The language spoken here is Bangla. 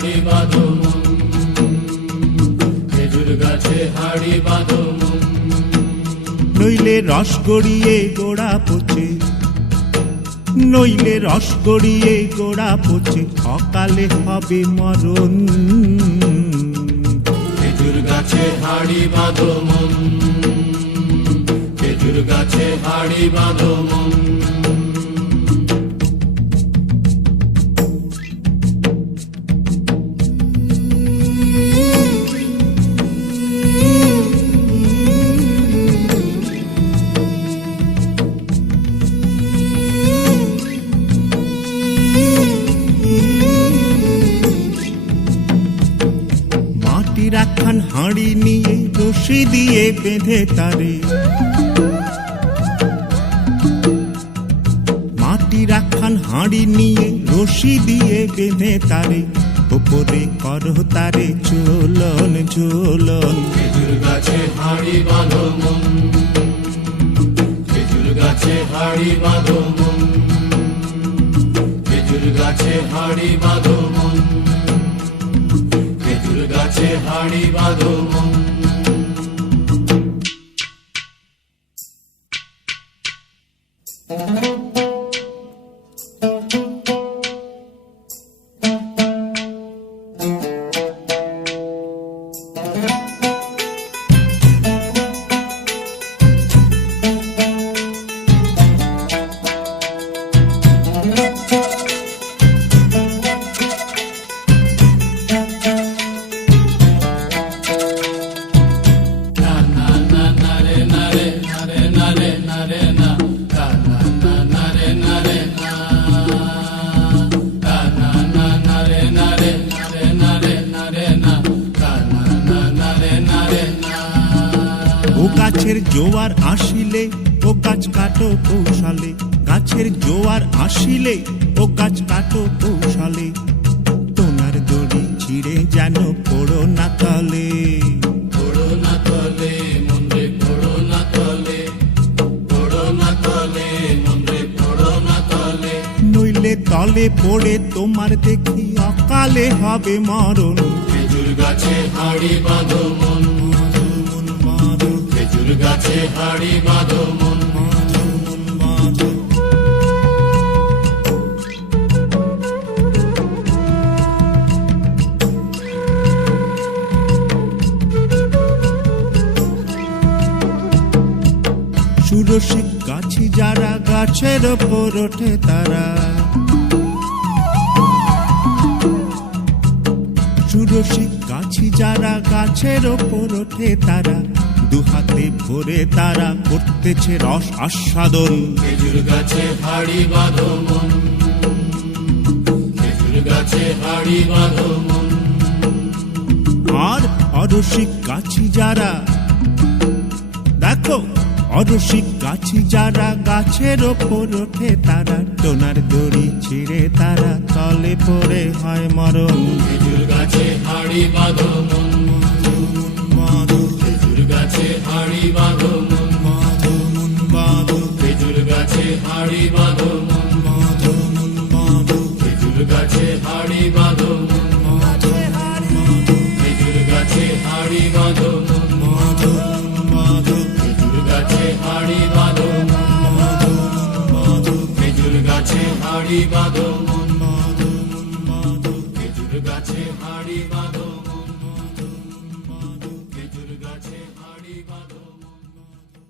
হাড়ি বাঁধো মন, খেজুর গাছে হাড়ি বাঁধো মন। নইলে রস গড়িয়ে গোড়া পচে, নইলে রস গড়িয়ে গোড়া পচে, অকালে হবে মরণ। খেজুর গাছে হাড়ি বাঁধো মন, খেজুর গাছে হাড়ি বাঁধো মন। মাটির একখান হাঁড়ি নিয়ে রশি দিয়ে বেঁধে তারে, মাটির একখান হাঁড়ি নিয়ে রশি দিয়ে বেঁধে তারে, উপরে করো তারে ঝোলন ঝোলন। খেজুর গাছে হাড়ি বাঁধো মন, খেজুর গাছে হাড়ি বাঁধো মন, খেজুর গাছে হাড়ি বাঁধো মন, খেজুর গাছে হাড়ি বাঁধো মন। ও গাছের জোয়ার আসিলে ও গাছ কাটো কৌশলে, গাছের জোয়ার আসিলে ও গাছ কাটো কৌশলে, তোমার দড়ি ছিঁড়ে যেন পড়ো না তলে। পড়ো না তলে মন্দিরে, পড়ো না তলে, পড়ো না তলে মন্দিরে, পড়ো না তলে। নইলে তলে পড়ে তোমার দেখি অকালে হবে মরণ। খেজুর গাছে হাড়ি বাঁধো মন, খেজুর গাছে হাড়ি বাঁধো মন। সুরসিক গাছি যারা গাছের ওপর ওঠে তারা, সুরসিক গাছি যারা গাছের ওপর ওঠে তারা, দুহাতে ভরে তারা করতেছে রস আস্বাদন। খেজুর গাছে হাড়ি বাঁধো মন, খেজুর গাছে হাড়ি বাঁধো মন। আর অরসিক গাছি যারা, দেখো অরসিক গাছি যারা গাছের ওপর ওঠে তারা, টোনার দড়ি ছিঁড়ে তারা তলে পড়ে হয় মরণ। খেজুর গাছে হাড়ি বাঁধো মন, খেজুর গাছে হাড়ি বাঁধো মন, খেজুর গাছে হাড়ি বাঁধো মন, খেজুর গাছে হাড়ি বাঁধো মন, খেজুর গাছে হাড়ি বাঁধো মন, খেজুর গাছে হাড়ি বাঁধো মন, খেজুর গাছে হাড়ি বাঁধো।